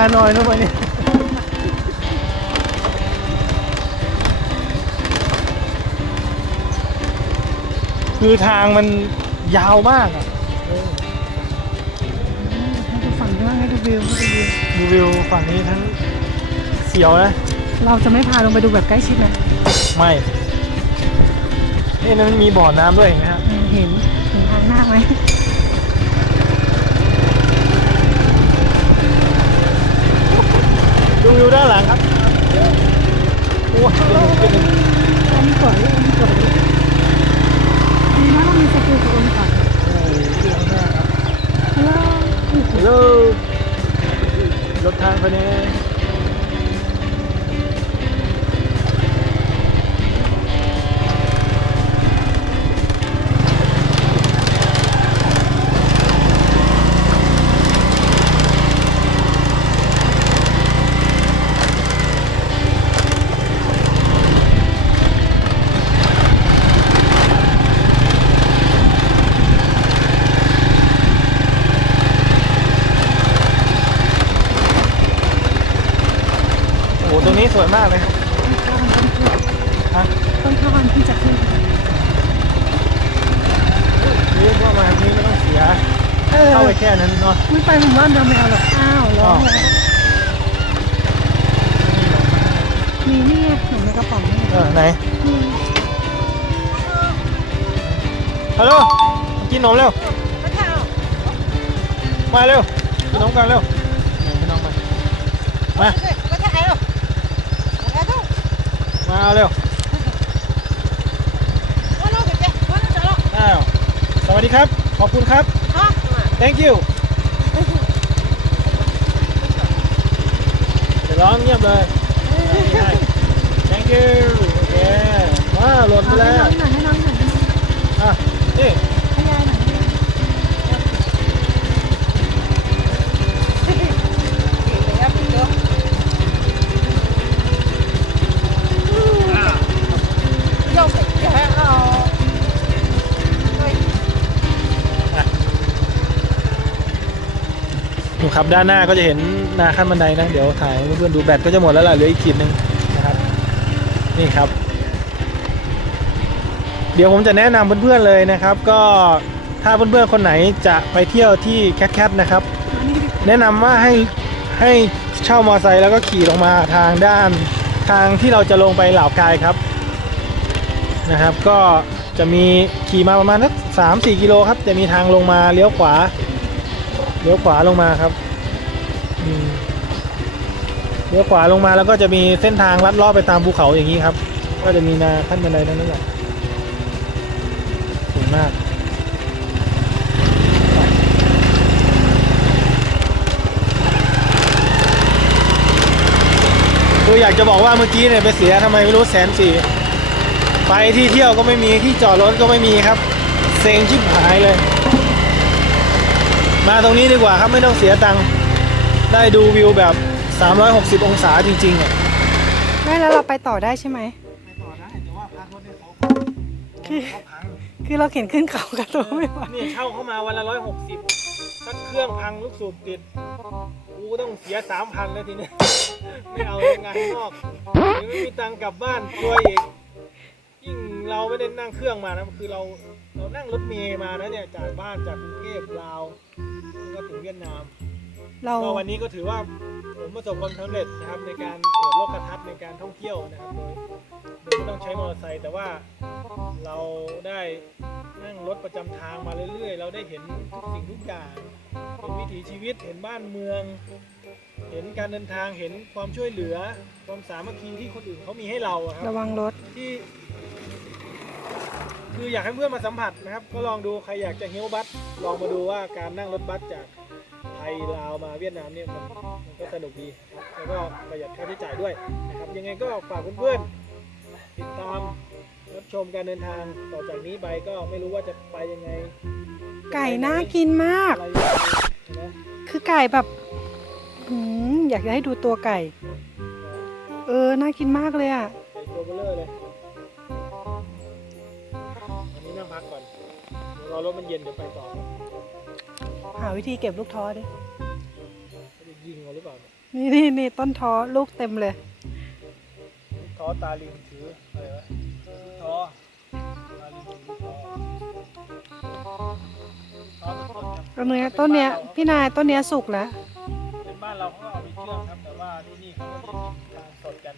กูว่าถึงฮานอยนะวันนี้คือทางมันยาวมากอะให้ดูฝั่งข้างล่างให้ดูวิวให้ดูวิว ดูวิวฝั่งนี้ทั้งเสียวนะ เราจะไม่พาลงไปดูแบบใกล้ชิดนะ ไม่ นี่นั้นมีบ่อน้ำด้วยเห็นไหมฮะเออเห็นเห็นทางหน้าไหม วิวด้านหลังครับโอ้โหอันนี้สวยอันนี้สวยดีนะเรามีสกิลตัวเองก่อนเสียวมากครับฮัลโหลฮัลโหลรถทางไปเนี่ย ฮัลโหลกินนมเร็วมาเร็วกินนมกันเร็วมามาเอาเร็วอ้าวสวัสดีครับ ขอบคุณครับ thank you เดี๋ยวร้องเงียบเลย thank you โอเคว้าหล่นไปเอาแล้วให้น้องหน่อยอะ ดูครับด้านหน้าก็จะเห็นนาขั้นบันไดนะ เดี๋ยวถ่ายเพื่อนๆดูแบตก็จะหมดแล้วล่ะเหลืออีกขีดหนึ่งนะครับ นี่ครับ เดี๋ยวผมจะแนะนำเพื่อนๆเลยนะครับ ก็ถ้าเพื่อนๆคนไหนจะไปเที่ยวที่แคทแคทนะครับ แนะนำว่าให้ให้เช่ามอไซค์แล้วก็ขี่ลงมาทางด้านทางที่เราจะลงไปเหล่ากายครับนะครับ ก็จะมีขี่มาประมาณสักสามสี่กิโลครับ จะมีทางลงมาเลี้ยวขวา เลี้ยวขวาลงมาครับเลี้ยวขวาลงมาแล้วก็จะมีเส้นทางลัดเลาะไปตามภูเขาอย่างนี้ครับ ก็จะมีนาขั้นบันไดทั้งนั้นแหละสวยมากคืออยากจะบอกว่าเมื่อกี้เนี่ยไปเสียทำไมไม่รู้แสนสี่ไปที่เที่ยวก็ไม่มีที่จอดรถก็ไม่มีครับ เซ็งชิบหายเลย มาตรงนี้ดีกว่าครับไม่ต้องเสียตังค์ได้ดูวิวแบบ 360 องศาจริงๆอะไม่แล้วเราไปต่อได้ใช่ไหมไปต่อได้แต่ว่าพักรถให้เขาคือเขาพังคือเราเข็นขึ้นเขากระโดดไม่ไหวนี่เช่าเข้ามาวันละร้อยหกสิบถ้าเครื่องพังลูกสูบติดกูต้องเสียสามพันเลยทีเนี้ยไม่เอางานข้างนอกเดี๋ยวไม่มีตังค์กลับบ้านช่วยอีกยิ่งเราไม่ได้นั่งเครื่องมานะคือเรา เรานั่งรถเมย์มานะเนี่ยจากบ้านจากกรุงเทพลาวแล้วก็ถึงเวียดนามเราก็วันนี้ก็ถือว่าผมประสบความสำเร็จนะครับในการเปิดโลกทัศน์ในการท่องเที่ยวนะครับโดยโดยไม่ต้องใช้มอเตอร์ไซค์แต่ว่าเราได้นั่งรถประจำทางมาเรื่อย ๆ เราได้เห็นทุกสิ่งทุกอย่างเห็นวิถีชีวิตเห็นบ้านเมือง เห็นการเดินทางเห็นความช่วยเหลือความสามัคคีที่คนอื่นเขามีให้เราอะครับ ระวังรถที่ คืออยากให้เพื่อนมาสัมผัสนะครับ ก็ลองดูใครอยากจะเฮลบัสลองมาดูว่าการนั่งรถบัสจากไทยลาวมาเวียดนามเนี่ยมันมันก็สนุกดีครับแล้วก็ประหยัดค่าใช้จ่ายด้วยนะครับยังไงก็ฝากเพื่อนๆติดตามรับชมการเดินทางต่อจากนี้ไปก็ไม่รู้ว่าจะไปยังไงไก่น่ากินมาก อะไรนะ คือไก่แบบหืมอยากจะให้ดูตัวไก่ เออ น่ากินมากเลยอะไก่ตัวเบลเลอร์เลย พักก่อนเดี๋ยวรอรถมันเย็นเดี๋ยวไปต่อหาวิธีเก็บลูกท้อดิเยิงเอาหรือเปล่าเนี่ยนี่นี่นี่ต้นท้อลูกเต็มเลย ท้อตาลิงถืออะไรวะท้อตาลิงถือท้อท้อเป็นต้นครับต้นเนี้ยต้นเนี้ยพี่นายต้นเนี้ยสุกแล้ว เป็นบ้านเราเขาก็เอาไปเชื่อมครับ แต่ว่าที่นี่เขาก็จะทานสดกัน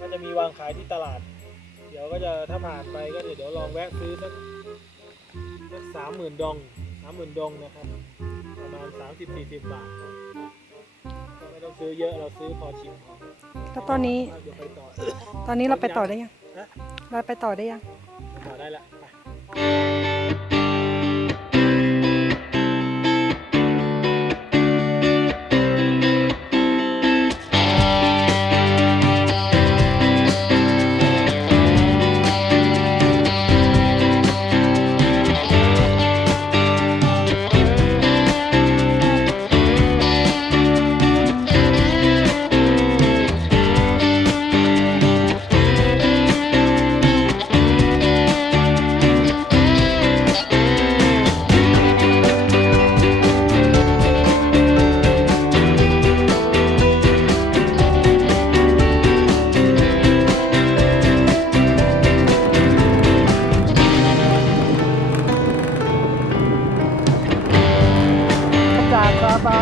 ก็จะมีวางขายที่ตลาด เดี๋ยวก็จะถ้าผ่านไปก็เดี๋ยวเดี๋ยวลองแวะซื้อสัก สักสามหมื่นดองสามหมื่นดองนะครับ ประมาณสามสิบสี่สิบบาทก็ไม่ต้องซื้อเยอะเราซื้อพอชิมพอแล้วตอนนี้ เดี๋ยวไปต่อตอนนี้เราไปต่อได้ยังฮะเราไปต่อได้ยัง ต่อได้ละไป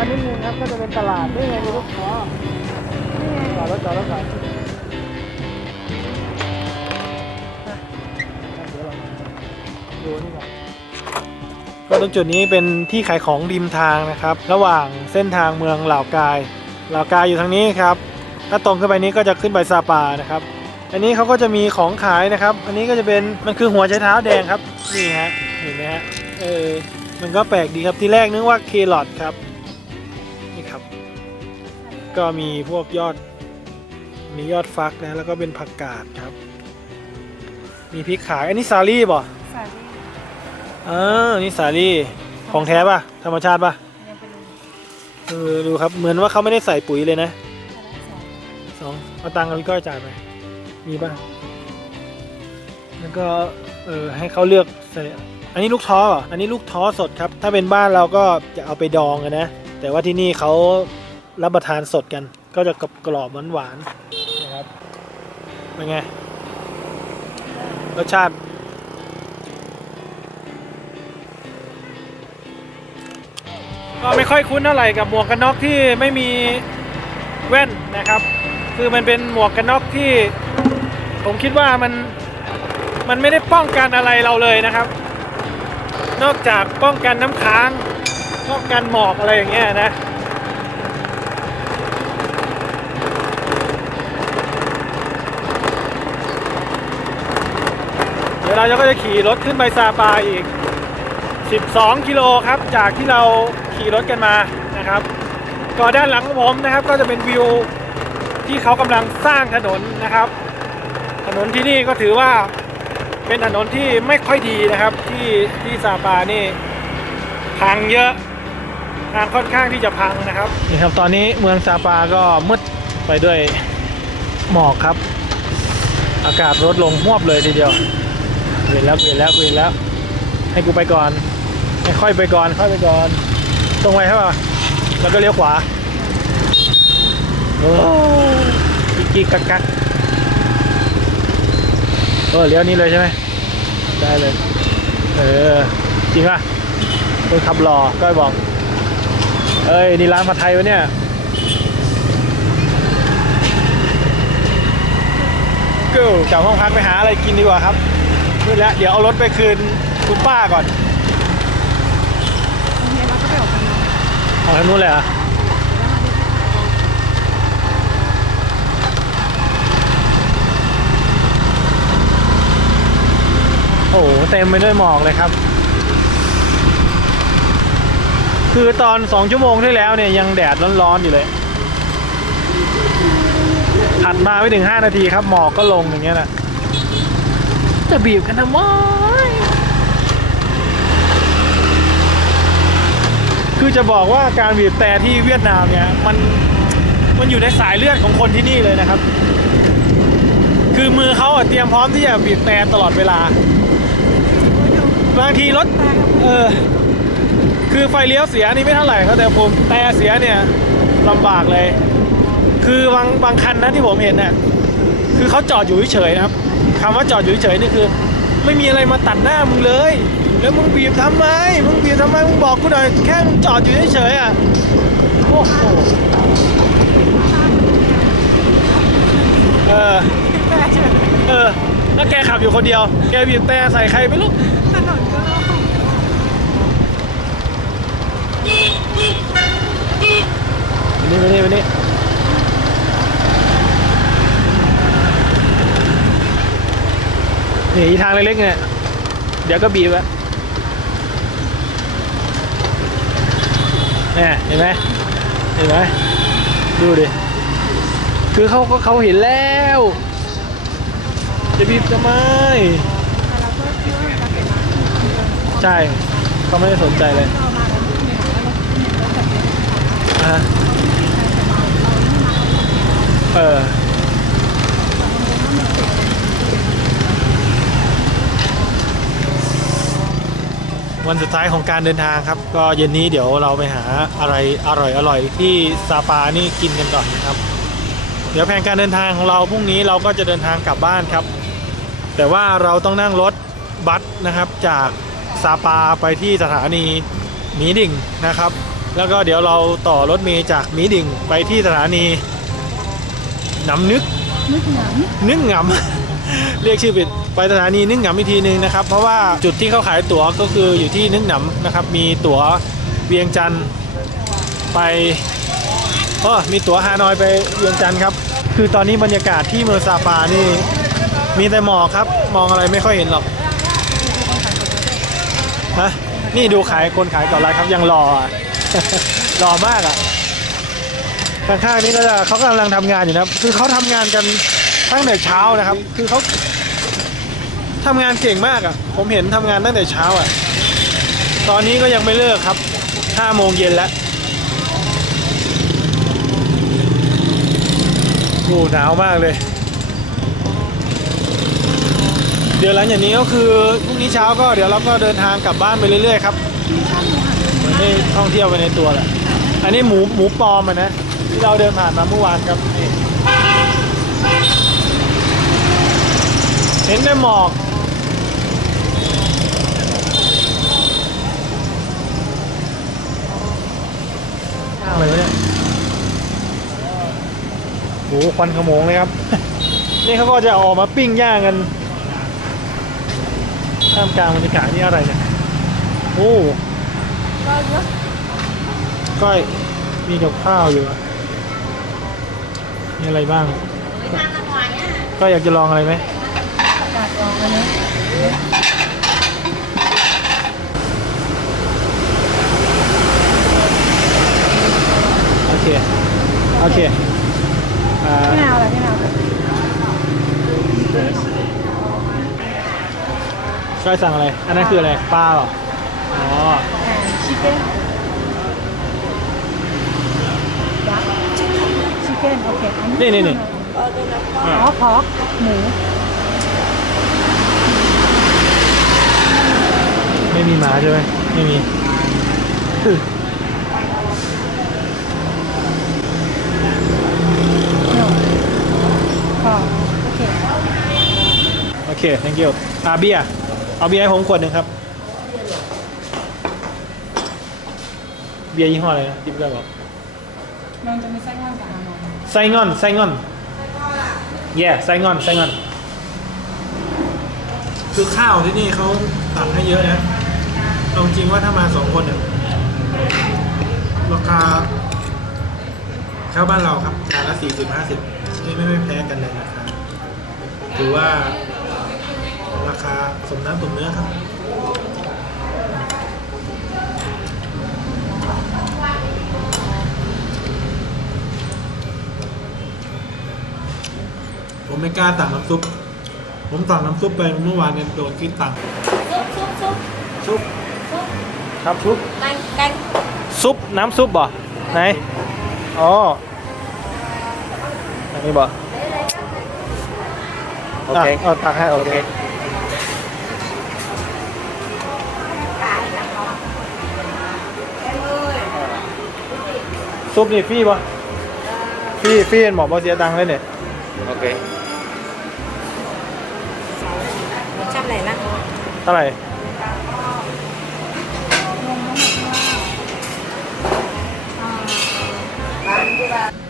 นิดนึงครับก็จะเป็นตลาดนี่ไงมีลูกค้าจอดรถจอดรถก่อนดูนี่ก่อนก็ตรงจุดนี้เป็นที่ขายของริมทางนะครับ ระหว่างเส้นทางเมืองเหล่ากายเหล่ากายอยู่ทางนี้ครับ ถ้าตรงขึ้นไปนี้ก็จะขึ้นไปซาปานะครับ อันนี้เขาก็จะมีของขายนะครับ อันนี้ก็จะเป็นมันคือหัวไชเท้าแดงครับนี่ฮะเห็นไหมฮะเออมันก็แปลกดีครับที่แรกนึกว่าเคลอดครับนี่ครับ ก็มีพวกยอด มียอดฟักนะ แล้วก็เป็นผักกาดครับ มีพริกขาย อันนี้สาลี่ป่ะสาลี่เออนี่สาลี่ของแท้ป่ะ ธรรมชาติป่ะยังเป็นเออดูครับ เหมือนว่าเขาไม่ได้ใส่ปุ๋ยเลยนะสองเอาตังค์กับพี่ก้อยจ่ายไป มีป่ะ แล้วก็ เออให้เขาเลือกใส่อันนี้ลูกท้อเหรออันนี้ลูกท้อสดครับ ถ้าเป็นบ้านเราก็จะเอาไปดองกันนะ แต่ว่าที่นี่เขา รับประทานสดกัน ก็จะกรอบกรอบหวานหวานนะครับเป็นไงรสชาติ ก็ไม่ค่อยคุ้นเท่าไหร่กับหมวกกันน็อกที่ไม่มีแว่นนะครับ คือมันเป็นหมวกกันน็อกที่ ผมคิดว่ามันมันไม่ได้ป้องกันอะไรเราเลยนะครับ นอกจากป้องกันน้ำค้าง ป้องกันหมอกอะไรอย่างเงี้ยนะ เดี๋ยวเราก็จะขี่รถขึ้นไปซาปาอีก 12 กิโลครับ จากที่เราขี่รถกันมานะครับ ก็ด้านหลังของผมนะครับ ก็จะเป็นวิวที่เขากำลังสร้างถนนนะครับ ถนนที่นี่ก็ถือว่าเป็นถนนที่ไม่ค่อยดีนะครับ ที่ที่ซาปานี่พังเยอะทางค่อนข้างที่จะพังนะครับนี่ครับ ตอนนี้เมืองซาปาก็มืดไปด้วยหมอกครับ อากาศลดลงหวบเลยทีเดียว เวียนแล้วเวียนแล้วเวียนแล้ว ให้กูไปก่อนให้ค่อยไปก่อน ค่อยไปก่อน ตรงไปใช่ป่ะแล้วก็เลี้ยวขวาโอ้กิ๊กกิ๊กกักกักเออเลี้ยวนี้เลยใช่ไหมได้เลย เออ จริงป่ะคนขับรอก้อยบอก เอ้ย นี่ร้านผัดไทยวะเนี่ยกูกลับห้องพักไปหาอะไรกินดีกว่าครับ นี่แหละเดี๋ยวเอารถไปคืนคุณป้าก่อนเนี่ยเราก็ไปออกกันนะเอาทางนู้นเลยเหรอะโอ้โหเต็มไปด้วยหมอกเลยครับ คือตอนสองชั่วโมงที่แล้วเนี่ยยังแดดร้อนๆอยู่เลยถัดมาไม่ถึง 5 นาทีครับ หมอกก็ลงอย่างเงี้ยนะ จะบีบกันทำไมคือจะบอกว่าการบีบแต่ที่เวียดนามเนี่ยมันมันอยู่ในสายเลือดของคนที่นี่เลยนะครับ คือมือเขาเตรียมพร้อมที่จะบีบแต่ตลอดเวลา บางทีรถเออคือไฟเลี้ยวเสียนี่ไม่เท่าไหร่ครับแต่ผมแต่เสียเนี่ยลำบากเลย คือบางบางคันนะที่ผมเห็นน่ะคือเขาจอดอยู่เฉยๆนะครับ คำว่าจอดอยู่เฉยนี่คือ ไม่มีอะไรมาตัดหน้ามึงเลย แล้วมึงบีบทำไม มึงบีบทำไม มึงบอกกูหน่อย แค่มึงจอดอยู่เฉยอะ โอ้โห เออ เออ แล้วแกขับอยู่คนเดียว แกบีบแต่ใส่ใครไม่รู้ถนนก็โล่งมานี่มานี่ มานี่นี่อีทางเล็กๆเนี่ย เดี๋ยวก็บีบอะเนี่ยเห็นไหมเห็นไหมดูดิ คือเขาเขาเขาเห็นแล้ว จะบีบทำไม่ใช่เขาไม่ได้สนใจเลยเรามากันที่เนี่ยแล้วเราเนี่ยรถแบบนี้นะคะ อะเออ วันสุดท้ายของการเดินทางครับ ก็เย็นนี้เดี๋ยวเราไปหาอะไรอร่อยอร่อยที่ซาปานี่กินกันก่อนนะครับ เดี๋ยวแผนการเดินทางของเราพรุ่งนี้เราก็จะเดินทางกลับบ้านครับ แต่ว่าเราต้องนั่งรถบัสนะครับจากซาปาไปที่สถานีหมีดิ่งนะครับ แล้วก็เดี๋ยวเราต่อรถเมล์จากหมีดิ่งไปที่สถานีน้ำนึกนึกหนังนึ่งหงำ เรียกชื่อผิดไปสถานีนึ่งหงำอีกทีหนึ่งนะครับ เพราะว่าจุดที่เขาขายตั๋วก็คืออยู่ที่นึ่งหนำนะครับ มีตั๋วเวียงจันทร์ไปเออมีตั๋วฮานอยไปเวียงจันทร์ครับ คือตอนนี้บรรยากาศที่เมืองซาปานี่ มีแต่หมอกครับ มองอะไรไม่ค่อยเห็นหรอกฮะนี่ดูขายคนขายก่อนไรครับยังรออะรอมากอะข้างๆนี้ก็จะเขากำลังทำงานอยู่นะครับคือเขาทำงานกัน ตั้งแต่เช้านะครับ คือเขาทำงานเก่งมากอะ ผมเห็นทำงานตั้งแต่เช้าอะ ตอนนี้ก็ยังไม่เลิกครับ5โมงเย็นแล้วโอ้หนาวมากเลย เดี๋ยวหลังจากนี้ก็คือพรุ่งนี้เช้าก็เดี๋ยวเราก็เดินทางกลับบ้านไปเรื่อยๆครับเหมือนได้ท่องเที่ยวไปในตัวแหละ อันนี้หมูหมูปลอมอะนะที่เราเดินผ่านมาเมื่อวานครับนี่ เห็นแต่หมอกอะไรวะเนี่ยโหควันขโมงเลยครับ นี่เขาก็จะเอาออกมาปิ้งย่างกันท่ามกลางบรรยากาศนี่อะไรเนี่ย โอ้ก็เยอะก้อยมีกับข้าวอยู่อะมีอะไรบ้าง ก็อยากจะลองอะไรไหม กันนี้โอเค โอเคอ่าพี่นาวอะไรพี่นาวก้อยสั่งอะไร อันนั้นคืออะไร ปลาเหรอ อ๋อแอนชิคเก้นยักษ์ชิคเก้นโอเคอันนี่นี่นี่ อ๋อพอกหมู ไม่มีหมาใช่ไหมไม่มีหนูพอกโอเคโอเค thank you อ่าเบียร์เอาเบียร์ให้ผมขวดหนึ่งครับ เบียร์ยี่ห้ออะไรนะที่พี่ก้อยบอกมันจะมีไส้ง่อนกับฮานอยไซงอนไซงอนเย่ไซงอนไซงอน คือข้าวที่นี่เขาตักให้เยอะนะ เอาจริงว่าถ้ามาสองคนเนี่ยราคาแถวบ้านเราครับจานละสี่สิบห้าสิบนี่ไม่ไม่แพ้กันเลยนะครับถือว่า ราคาสมน้ำสมเนื้อครับผมไม่กล้าสั่งน้ำซุป ผมสั่งน้ำซุปไปเมื่อวานเนี่ยโดนคิดตังค์ซุปซุปซุปซุป ซุปครับซุปแกงแกงซุป น้ำซุปบ่ไหนอ๋ออันนี้บ่ โอเคะเอาตักให้โอเค ซุปนี่ฟรีบ่พี่พี่เห็นบอกว่าเสียตังค์เลยเนี่ย โอเครสชาติอะไรนะเท่าไหร่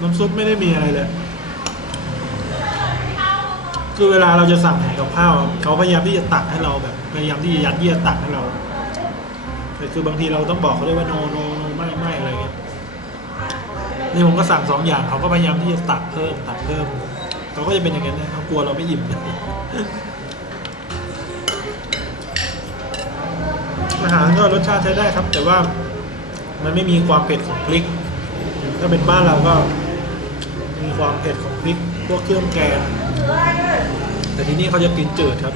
น้ำซุปไม่ได้มีอะไรเลย คือเวลาเราจะสั่งกับข้าวเขาพยายามที่จะตักให้เราแบบ พยายามที่จะยัดเยียดตักให้เรา แต่คือบางทีเราต้องบอกเขาด้วยว่า no no no ไม่ไม่อะไรเงี้ย นี่ผมก็สั่งสองอย่างเขาก็พยายามที่จะตักเพิ่มตักเพิ่มเขาก็จะเป็นอย่างนั้นนะเขากลัวเราไม่อิ่มอาหารก็รสชาติใช้ได้ครับ แต่ว่ามันไม่มีความเผ็ดของพริก ถ้าเป็นบ้านเราก็ มีความเผ็ดของพริกพวกเครื่องแกงแต่ที่นี่เขาจะกินจืดครับ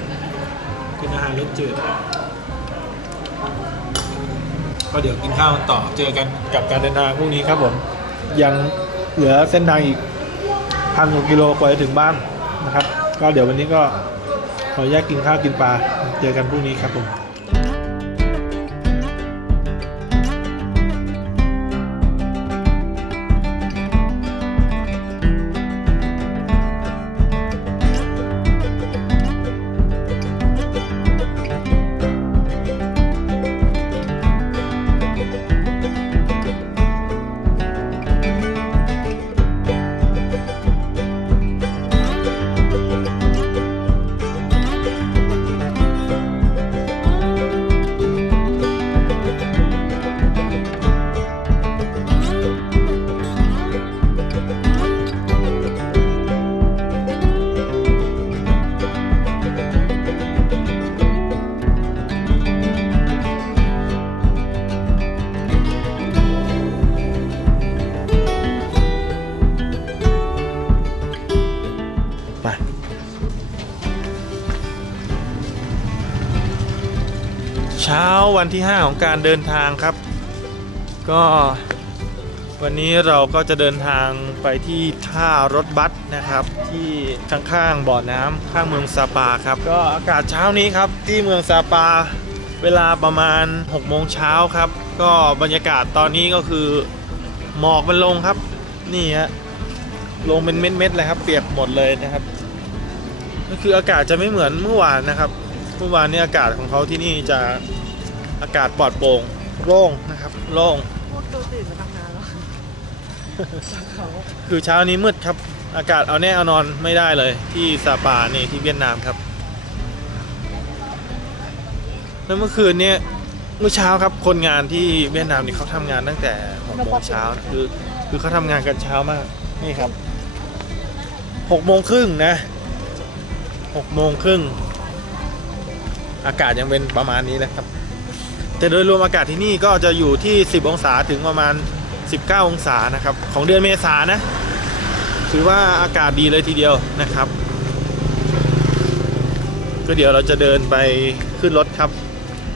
กินอาหารรสจืด ก็เดี๋ยวกินข้าวกันต่อเจอกันกับการเดินทางพรุ่งนี้ครับผมยังเหลือเส้นทางอีกพันกว่ากิโลกว่าจะถึงบ้านนะครับ ก็เดี๋ยววันนี้ก็ขอแยกกินข้าวกินปลาเจอกันพรุ่งนี้ครับผม วันที่ 5 ของการเดินทางครับ ก็วันนี้เราก็จะเดินทางไปที่ท่ารถบัสนะครับ ที่ข้างๆบ่อน้ำข้างเมืองซาปาครับ ก็อากาศเช้านี้ครับที่เมืองซาปา เวลาประมาณ6โมงเช้าครับ ก็บรรยากาศตอนนี้ก็คือหมอกมันลงครับ นี่ฮะลงเป็นเม็ดๆเลยครับเปียกหมดเลยนะครับก็คืออากาศจะไม่เหมือนเมื่อวานนะครับ เมื่อวานนี้อากาศของเขาที่นี่จะ อากาศปลอดโปร่งโล่งนะครับโล่งพวกตัวตื่นมาทำงานแล้วคือเช้านี้มืดครับ อากาศเอาแน่เอานอนไม่ได้เลย ที่ซาปานี่ที่เวียดนามครับ แล้วเมื่อคืนเนี้เมื่อเช้าครับคนงานที่เวียดนามนี่เขาทำงานตั้งแต่หกโมงเช้านะคือคือเขาทำงานกันเช้ามากนี่ครับหกโมงครึ่งนะหกโมงครึ่งอากาศยังเป็นประมาณนี้นะครับ แต่โดยรวมอากาศที่นี่ก็จะอยู่ที่ 10 องศาถึงประมาณ 19 องศานะครับ ของเดือนเมษานะ ถือว่าอากาศดีเลยทีเดียวนะครับ ก็เดี๋ยวเราจะเดินไปขึ้นรถครับ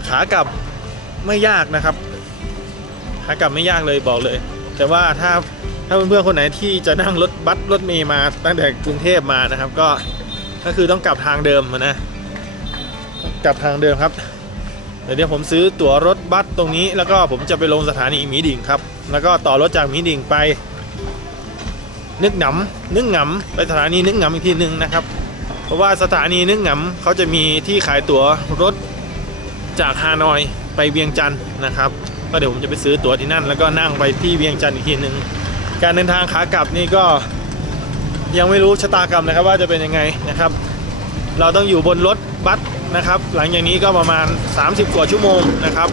ขากลับไม่ยากนะครับ ขากลับไม่ยากเลยบอกเลย แต่ว่าถ้าถ้าเพื่อนๆคนไหนที่จะนั่งรถบัสรถเมย์มาตั้งแต่กรุงเทพมานะครับ ก็ก็คือต้องกลับทางเดิมนะกลับทางเดิมครับ เดี๋ยวผมซื้อตั๋วรถบัสตรงนี้ แล้วก็ผมจะไปลงสถานีหมีดิ่งครับ แล้วก็ต่อรถจากหมีดิ่งไป นึกหนำนึกหนำไปสถานีนึกหนำอีกทีหนึ่งนะครับ เพราะว่าสถานีนึกหนำเขาจะมีที่ขายตั๋วรถจากฮานอยไปเวียงจันทร์นะครับ ก็เดี๋ยวผมจะไปซื้อตั๋วที่นั่น แล้วก็นั่งไปที่เวียงจันทร์อีกทีหนึ่งการเดินทางขากลับนี่ก็ยังไม่รู้ชะตากรรมนะครับว่าจะเป็นยังไงนะครับ เราต้องอยู่บนรถบัสนะครับ หลังจากนี้ก็ประมาณ 30 กว่าชั่วโมงนะครับ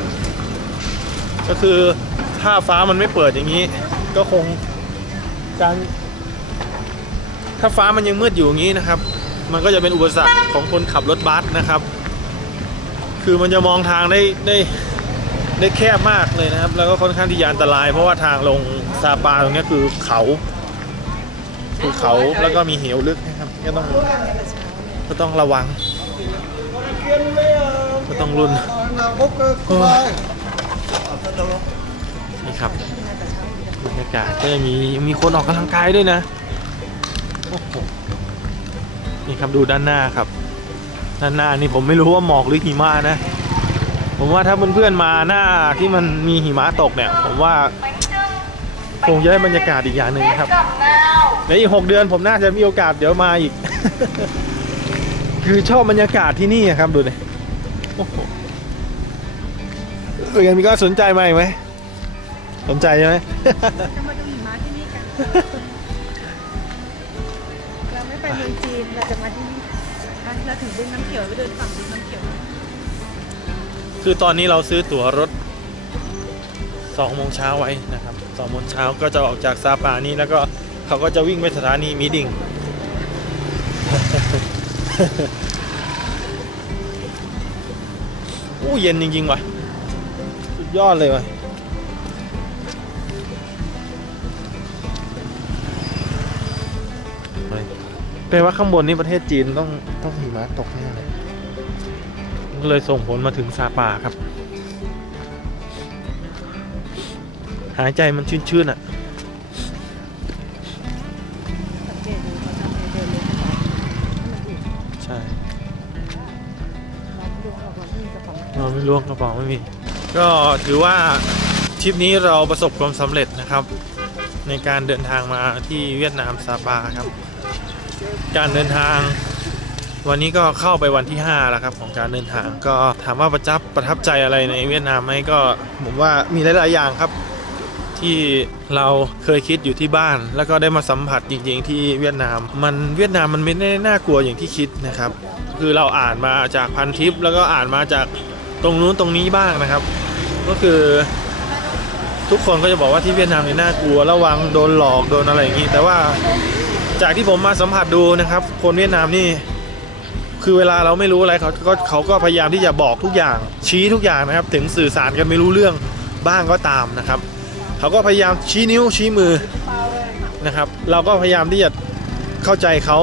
ก็คือถ้าฟ้ามันไม่เปิดอย่างนี้ ก็คงการถ้าฟ้ามันยังมืดอยู่อย่างนี้นะครับ มันก็จะเป็นอุปสรรคของคนขับรถบัสนะครับ คือมันจะมองทางได้ได้ได้แคบมากเลยนะครับ แล้วก็ค่อนข้างที่จะอันตราย เพราะว่าทางลงซาปาตรงเนี้ยคือเขา คือเขาแล้วก็มีเหวลึกนะครับก็ต้อง ก็ต้องระวัง ก็ต้องรุนนี่ครับบรรยากาศก็จะมีมีคนออกกำลังกายด้วยนะโอ้โหนี่ครับดูด้านหน้าครับ ด้านหน้านี่ผมไม่รู้ว่าหมอกหรือหิมะนะ ผมว่าถ้าเพื่อนๆมาหน้าที่มันมีหิมะตกเนี่ย ผมว่าคงจะได้บรรยากาศอีกอย่างหนึ่งนะครับในอีกหกเดือนผมน่าจะมีโอกาสเดี๋ยวมาอีก คือชอบบรรยากาศที่นี่อะครับดูดิโอ้โหเออยังมีก็สนใจมาอีกไหมสนใจใช่ไหม จะมาดูหิมะที่นี่กัน เราไม่ไปเมืองจีน เราจะมาที่นี่ไปเราถึงบึงน้ำเขียวไปเดินฝั่งบึงน้ำเขียวคือตอนนี้เราซื้อตั๋วรถ2โมงเช้าไว้นะครับ2โมงเช้าก็จะออกจากซาปานี่แล้วก็เขาก็จะวิ่งไปสถานีมีดิ่ง อู้เย็นจริงๆว่ะ สุดยอดเลยว่ะแปลว่าข้างบนนี่ประเทศจีนต้องต้องหิมะตกแน่เลยก็เลยส่งผลมาถึงซาปาครับ หายใจมันชื้นๆอะ ล้วงกระเป๋าไม่มี ก็ถือว่าทริปนี้เราประสบความสำเร็จนะครับ ในการเดินทางมาที่เวียดนามซาปาครับ การเดินทาง วันนี้ก็เข้าไปวันที่5แล้วครับของการเดินทางก็ถามว่าประจับประทับใจอะไรในเวียดนามไหมก็ผมว่ามีหลายๆอย่างครับที่เราเคยคิดอยู่ที่บ้าน แล้วก็ได้มาสัมผัสจริงๆที่เวียดนาม มันเวียดนามมันไม่ได้น่ากลัวอย่างที่คิดนะครับ คือเราอ่านมาจากพันทิปแล้วก็อ่านมาจาก ตรงนู้นตรงนี้บ้างนะครับ ก็คือทุกคนก็จะบอกว่าที่เวียดนามนี่น่ากลัวระวังโดนหลอกโดนอะไรอย่างนี้ แต่ว่าจากที่ผมมาสัมผัสดูนะครับ คนเวียดนามนี่ คือเวลาเราไม่รู้อะไรเขาก็เขาก็พยายามที่จะบอกทุกอย่าง ชี้ทุกอย่างนะครับ ถึงสื่อสารกันไม่รู้เรื่องบ้างก็ตามนะครับ เขาก็พยายามชี้นิ้วชี้มือนะครับ เราก็พยายามที่จะเข้าใจเขา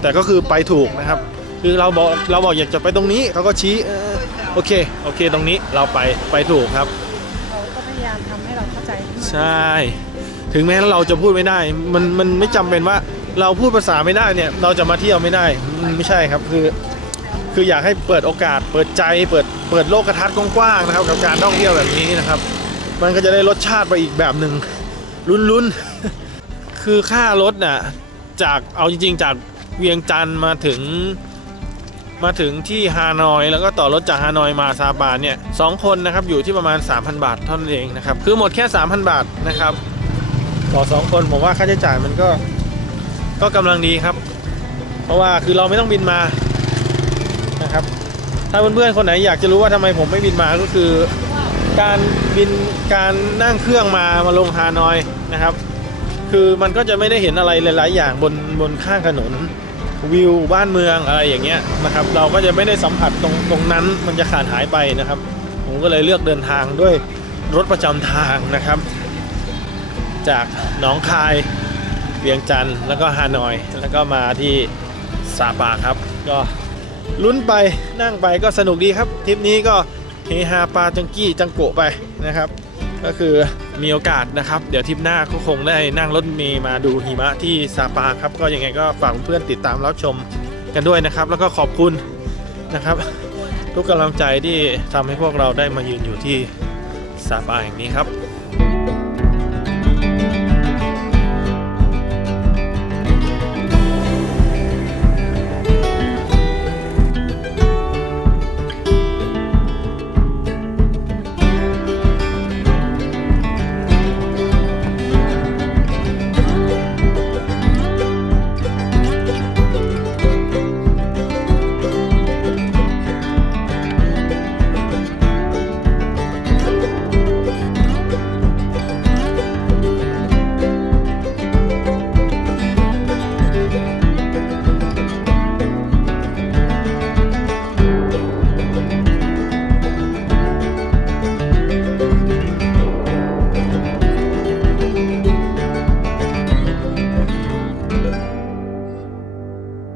แต่ก็คือไปถูกนะครับ คือเราบอกเราบอกอยากจะไปตรงนี้เขาก็ชี้เโอเค โอเค ตรงนี้เราไปไปถูกครับ เขาก็พยายามทำให้เราเข้าใจขึ้นมาใช่ ถึงแม้เราจะพูดไม่ได้ มันมันไม่จำเป็นว่าเราพูดภาษาไม่ได้เนี่ย เราจะมาเที่ยวไม่ได้มันไม่ใช่ครับคือ คืออยากให้เปิดโอกาส เปิดใจ เปิดเปิดโลกทัศน์กว้างๆนะครับ กับการท่องเที่ยวแบบนี้นะครับ มันก็จะได้รสชาติไปอีกแบบหนึ่งลุ้นๆ คือค่ารถน่ะจากเอาจริง ๆ จากเวียงจันทร์มาถึง มาถึงที่ฮานอย แล้วก็ต่อรถจากฮานอยมาซาปานเนี่ยสองคนนะครับอยู่ที่ประมาณ 3,000 บาทเท่านั้นเองนะครับคือหมดแค่ 3,000 บาทนะครับต่อสองคนผมว่าค่าใช้จ่ายมันก็ก็กำลังดีครับ เพราะว่าคือเราไม่ต้องบินมานะครับ ถ้าเพื่อนๆคนไหนอยากจะรู้ว่าทำไมผมไม่บินมาก็คือ การบินการนั่งเครื่องมามาลงฮานอยนะครับ คือมันก็จะไม่ได้เห็นอะไรหลาย ๆ อย่างบนบนข้างถนน วิวบ้านเมืองอะไรอย่างเงี้ยนะครับ เราก็จะไม่ได้สัมผัสตรงตรงนั้นมันจะขาดหายไปนะครับ ผมก็เลยเลือกเดินทางด้วยรถประจำทางนะครับ จากหนองคายเวียงจันทร์แล้วก็ฮานอย แล้วก็มาที่ซาปาครับ ก็ลุ้นไปนั่งไปก็สนุกดีครับทริปนี้ก็เฮฮาปาจังกี้จังโกะไปนะครับ ก็คือมีโอกาสนะครับ เดี๋ยวทริปหน้าก็คงได้นั่งรถเมย์มาดูหิมะที่ซาปาครับ ก็ยังไงก็ฝากเพื่อนติดตามรับชมกันด้วยนะครับ แล้วก็ขอบคุณนะครับ ทุกกำลังใจที่ทำให้พวกเราได้มายืนอยู่ที่ซาปาแห่งนี้ครับ